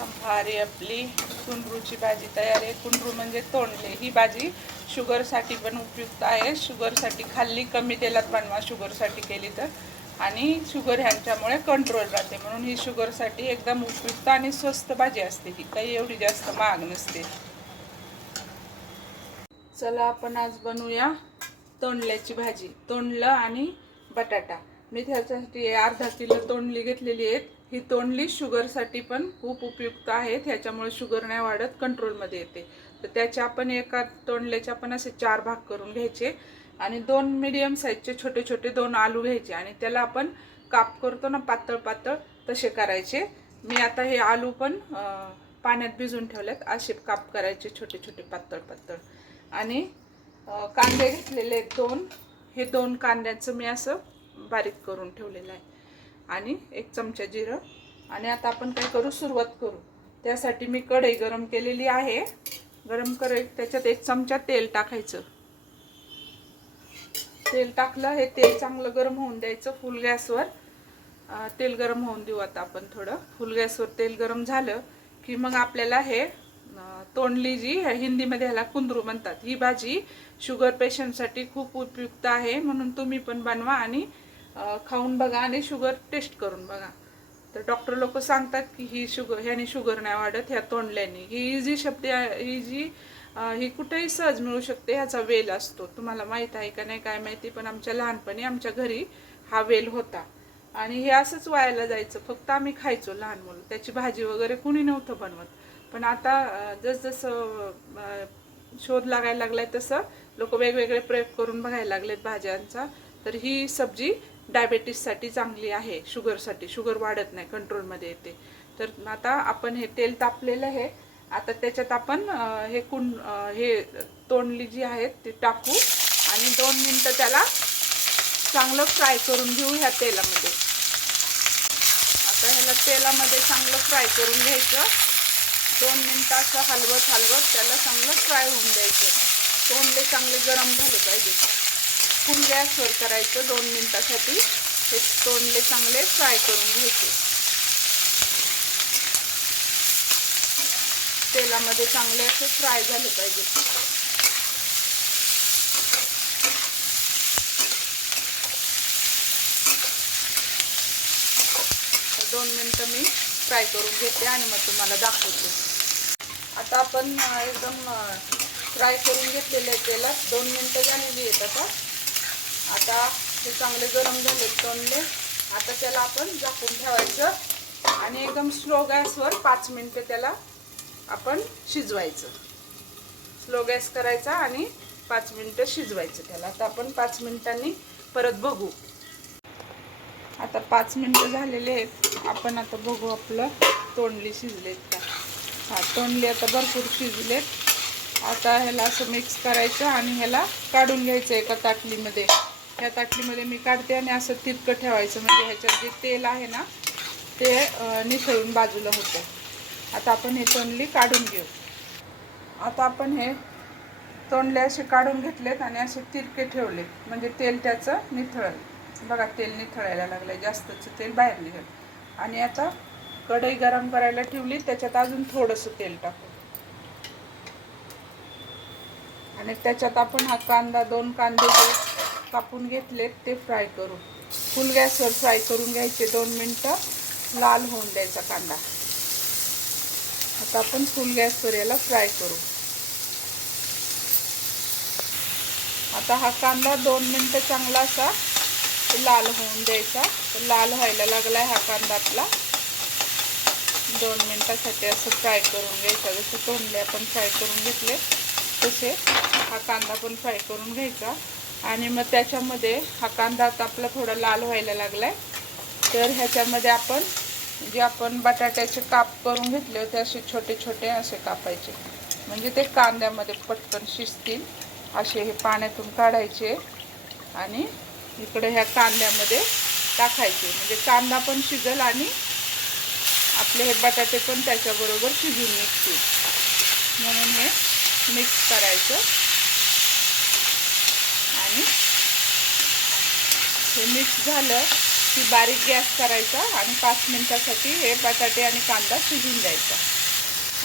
एकदम भारी आपली कुंडरूची भाजी तयार आहे। कुंडरू म्हणजे तोंडले। ही भाजी शुगरसाठी पण उपयुक्त आहे। शुगरसाठी खाल्ली, कमी तेलात बनवा शुगरसाठी केली तर, आणि शुगर ह्यांच्यामुळे कंट्रोल राहते, म्हणून ही शुगरसाठी एकदम उपयुक्त आणि स्वस्त भाजी असते। ही काही एवढी जास्त महाग नसते। चला आपण आज बनवूया तोंडल्याची भाजी। तोंडलं आणि बटाटा। मी त्याच्यासाठी अर्धा किलो तोंडली घेतलेली आहेत। ही तोंडली शुगरसाठी पण खूप उपयुक्त आहे, त्याच्यामुळे शुगर नाही वाढत, कंट्रोलमध्ये येते। तर त्याचे आपण एका तोंडल्याचे आपण असे 4 भाग करून घ्यायचे आणि 2 मीडियम साईजचे छोटे छोटे 2 आलू घ्यायचे आणि त्याला आपण काप करतो ना पातळ पातळ, तसे करायचे। मी आता हे आलू पण पाण्यात भिजवून ठेवलेत, असे काप करायचे छोटे छोटे पातळ पातळ। आणि कांदे घेतलेले आहेत 2, हे 2 कांद्याचं मी असं बारीक करून ठेवलेलं आहे, आणि 1 चमचा जिरं। आणि आता आपण काय करू, सुरुवात करू। त्यासाठी मी कढई गरम केलेली आहे। गरम त्याच्यात 1 चमचा तेल टाकायचं। तेल टाकलं, हे तेल चांगलं गरम होऊन द्यायचं फुल गॅसवर। तेल गरम होऊन देऊ आता आपण थोडं। फुल गॅसवर तेल गरम झालं की मग आपल्याला हे तोंडली, जी हिंदीमध्ये ह्याला कुंदरू म्हणतात, ही भाजी शुगर पेशंटसाठी खूप उपयुक्त आहे, म्हणून तुम्ही पण बनवा आणि खाऊन बघा आणि शुगर टेस्ट करून बघा। तर डॉक्टर लोक सांगतात की ही ह्याने शुगर नाही वाढत, ह्या तोंडल्याने। ही इझी शब्द, ही कुठेही सहज मिळू शकते। ह्याचा वेल असतो, तुम्हाला माहित आहे का नाही काय माहिती, पण आमच्या लहानपणी आमच्या घरी हा वेल होता आणि हे असंच वायाला जायचं, फक्त आम्ही खायचो लहान मुलं। त्याची भाजी वगैरे कुणी नव्हतं बनवत, पण आता जसजसं शोध लागायला लागलाय तसं लोक वेगवेगळे प्रयोग करून बघायला लागलेत भाज्यांचा। तर ही सब्जी डायबेटीससाठी चांगली आहे, शुगरसाठी। शुगर वाढत नाही, कंट्रोलमध्ये येते। तर आता आपण हे तेल तापलेलं आहे, आता त्याच्यात आपण हे तोंडली जी आहेत ती टाकू आणि 2 मिनिटं त्याला चांगलं फ्राय करून घेऊ ह्या तेलामध्ये। आता ह्याला तेलामध्ये चांगलं फ्राय करून घ्यायचं। 2 मिनिटं असं हलवत हलवत त्याला चांगलं फ्राय होऊन द्यायचं। तोंडले चांगले गरम झाले पाहिजे, फुल गॅसवर करायचं 2 मिनिटासाठी। हे तोंडले चांगले फ्राय करून घ्यायचे तेलामध्ये, चांगले असे फ्राय झाले पाहिजे। 2 मिनिटं मी फ्राय करून घेते आणि मग तुम्हाला दाखवते। आता आपण एकदम फ्राय करून घेतलेले तेलात 2 मिनिटं झालेली आहेत। आता हे चांगले गरम झाले तोंडले। आता त्याला आपण झाकून ठेवायचं आणि एकदम स्लो गॅसवर 5 मिनिटं त्याला आपण शिजवायचं। स्लो गॅस करायचा आणि 5 मिनिटं शिजवायचं त्याला। आता आपण 5 मिनिटांनी परत बघू। आता 5 मिनिटं झालेले आहेत, आपण आता बघू आपलं तोंडली शिजलेत का। तोंडली आता भरपूर शिजलेत। आता ह्याला असं मिक्स करायचं आणि ह्याला काढून घ्यायचं एका ताटलीमध्ये। ह्या ताटलीमध्ये मी काढते आणि असं तिरकं ठेवायचं, म्हणजे ह्याच्यात जे तेल आहे ना ते निथळून बाजूला होतं। आता आपण हे तोंडली काढून घेऊ। आता आपण हे तोंडले असे काढून घेतलेत आणि असे तिरके ठेवले, म्हणजे तेल त्याचं निथळलं। बघा, तेल निथळायला लागलंय, जास्तचं तेल बाहेर निघेल। आणि आता कढई गरम करायला ठेवली, त्याच्यात अजून थोडंसं तेल टाकू आणि त्याच्यात आपण हा कांदा, 2 कांदे जे कापून घेतलेत ते फ्राय करू। फुल गॅसवर फ्राय करून घ्यायचे, 2 मिनिटं लाल होऊन द्यायचा कांदा। आता आपण फुल गॅसवर याला फ्राय करू। आता हा कांदा 2 मिनिटं चांगला असा लाल होऊन द्यायचा। लाल व्हायला लागलाय हा कांदा आपला। 2 मिनिटासाठी असं फ्राय करून घ्यायचा। जसं तोंडले आपण फ्राय करून घेतले तसे हा कांदा पण फ्राय करून घ्यायचा। आणि मग त्याच्यामध्ये हा कांदा आता आपला थोडा लाल व्हायला लागलाय, तर ह्याच्यामध्ये आपण बटाट्याचे काप करून घेतले होते, असे छोटे छोटे असे कापायचे, म्हणजे ते कांद्यामध्ये पटकन शिजतील। असे हे पाण्यातून काढायचे आणि इकडे ह्या कांद्यामध्ये टाकायचे, म्हणजे कांदा पण शिजेल आणि आपले हे बटाटे पण त्याच्याबरोबर शिजून निघतील, म्हणून हे मिक्स करायचं। आणि हे मिक्स झालं की बारीक गॅस करायचा आणि 5 मिनिटासाठी हे बटाटे आणि कांदा शिजून द्यायचा.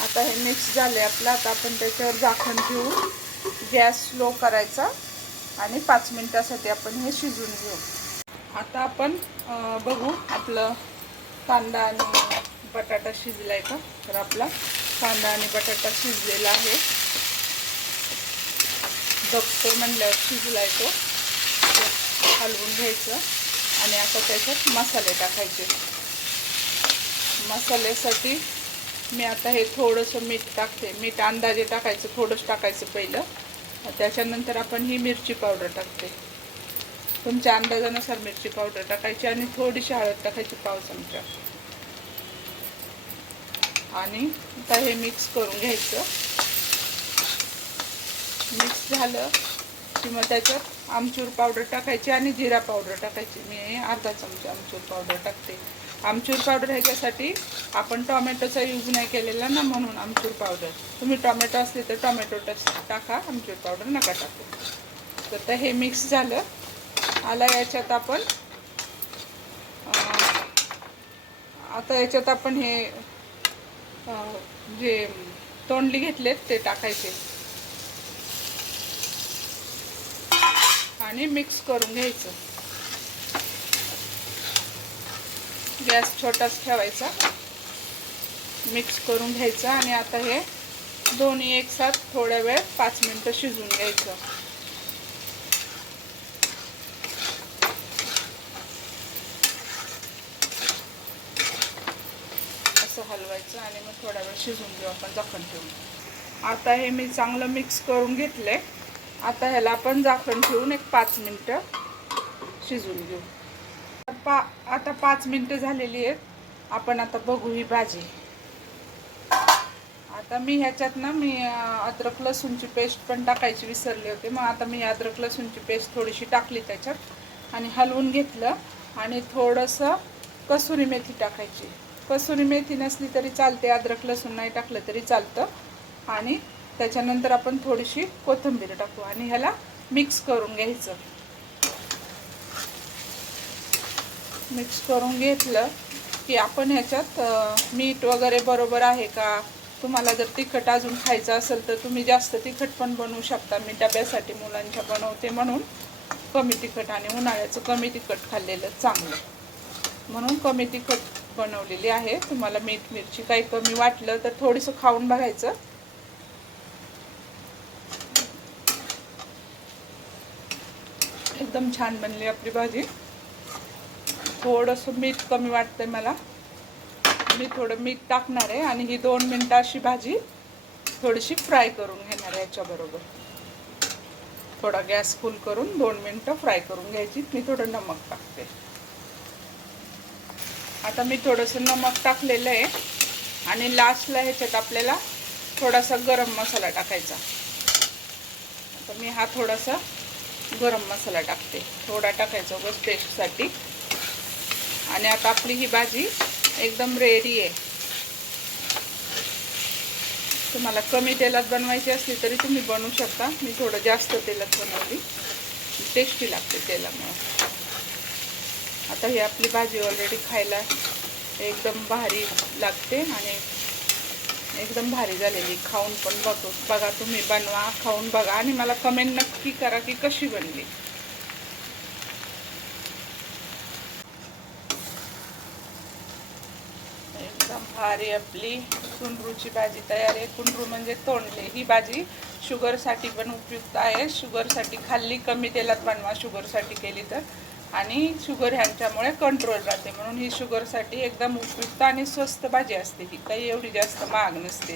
आता हे मिक्स झाले आपलं. आता आपण त्याच्यावर झाकण ठेवून गॅस स्लो करायचा आणि 5 मिनिटासाठी आपण हे शिजून घेऊ. आता आपण बघू आपलं कांदा आणि बटाटा शिजलाय का. तर आपला कांदा आणि बटाटा शिजलेला आहे. बघतो म्हणल्यावर शिजलाय तो. हलवून घ्यायचं आणि आता त्याच्यात मसाले टाकायचे. मसाल्यासाठी मी आता हे थोडंसं मीठ टाकते. मीठ अंदाजे टाकायचं, थोडंच टाकायचं पहिलं. त्याच्यानंतर आपण ही मिरची पावडर टाकते. तुमच्या अंदाजानुसार मिरची पावडर टाकायची आणि थोडीशी हळद टाकायची, पाव चमचा. आणि आता हे मिक्स करून घ्यायचं. मिक्स झालं की मग त्याच्यात आमचूर पावडर टाकायची आणि जिरा पावडर टाकायची. मी अर्धा चमचा आमचूर पावडर टाकते. आमचूर पावडर ह्याच्यासाठी आपण टोमॅटोचा यूज नाही केलेला ना, म्हणून आमचूर पावडर. तुम्ही टोमॅटो असले तर टोमॅटो टाका, आमचूर पावडर नका टाकू. तर हे मिक्स झालं. आला याच्यात आपण आता याच्यात आपण हे जे तोंडली घेतलेत ते टाकायचे आणि मिक्स करून घ्यायचं. गॅस छोटाच ठेवायचा. मिक्स करून घ्यायचं आणि आता हे दोन्ही एकसाथ थोड्या वेळ 5 मिनिटं शिजून घ्यायचं. असं हलवायचं आणि मग थोडा वेळ शिजून घेऊ आपण झाकण ठेवून. आता हे मी चांगलं मिक्स करून घेतलंय. आता ह्याला आपण झाकण ठेवून एक 5 मिनिटं शिजून घेऊ. आता 5 मिनिटं झालेली आहेत. आपण आता बघू ही भाजी. आता मी ह्याच्यात ना अद्रक लसूणची पेस्ट पण टाकायची विसरले होते. मग आता मी अद्रक लसूणची पेस्ट थोडीशी टाकली त्याच्यात आणि हलवून घेतलं. आणि थोडंसं कसुरी मेथी टाकायची. कसुरी मेथी नसली तरी चालते, अद्रक लसूण नाही टाकलं तरी चालतं. आणि त्याच्यानंतर आपण थोडीशी कोथिंबीर टाकू आणि ह्याला मिक्स करून घ्यायचं. मिक्स करून घेतलं की आपण ह्याच्यात मीठ वगैरे बरोबर आहे का. तुम्हाला जर तिखट अजून खायचं असेल तर तुम्ही जास्त तिखट पण बनवू शकता. मी डब्यासाठी मुलांच्या बनवते म्हणून कमी तिखट, आणि उन्हाळ्याचं कमी तिखट खाल्लेलं चांगलं म्हणून कमी तिखट बनवलेली आहे. तुम्हाला मीठ मिरची काही कमी वाटलं तर थोडंसं खाऊन बघायचं. एकदम छान बनली आपली भाजी. थोडंसं मीठ कमी वाटतंय मला. मी थोडं मीठ टाकणार आहे आणि ही 2 मिनिटं अशी भाजी थोडीशी फ्राय करून घेणार आहे. याच्याबरोबर थोडा गॅस फुल करून 2 मिनिटं फ्राय करून घ्यायची. मी थोडं नमक टाकते. आता मी थोडंसं नमक टाकलेलं आहे आणि लास्टला ह्याच्यात आपल्याला थोडासा गरम मसाला टाकायचा. आता मी हा थोडासा गरम मसाला टाकते. थोडा टाकायचा बस टेस्टसाठी. आणि आता आपली ही भाजी एकदम रेडी आहे. तुम्हाला कमी तेलात बनवायची असली तरी तुम्ही बनवू शकता. मी थोडं जास्त तेलात बनवली, टेस्टी लागते तेलामुळे. आता ही आपली भाजी ऑलरेडी खायला एकदम भारी लागते आणि एकदम भारी झालेली. खाऊन पण बघा तुम्ही, बनवा, खाऊन बघा आणि मला कमेंट नक्की करा की कशी बनली. एकदम भारी आपली कुंडरूची भाजी तयार आहे. कुंडरू म्हणजे तोंडले. ही भाजी शुगरसाठी पण उपयुक्त आहे. शुगरसाठी खाल्ली, कमी तेलात बनवा शुगरसाठी केली तर, आणि शुगर ह्यांच्यामुळे कंट्रोल राहते. म्हणून ही शुगरसाठी एकदम उपयुक्त आणि स्वस्त भाजी असते. ही काही एवढी जास्त महाग नसते.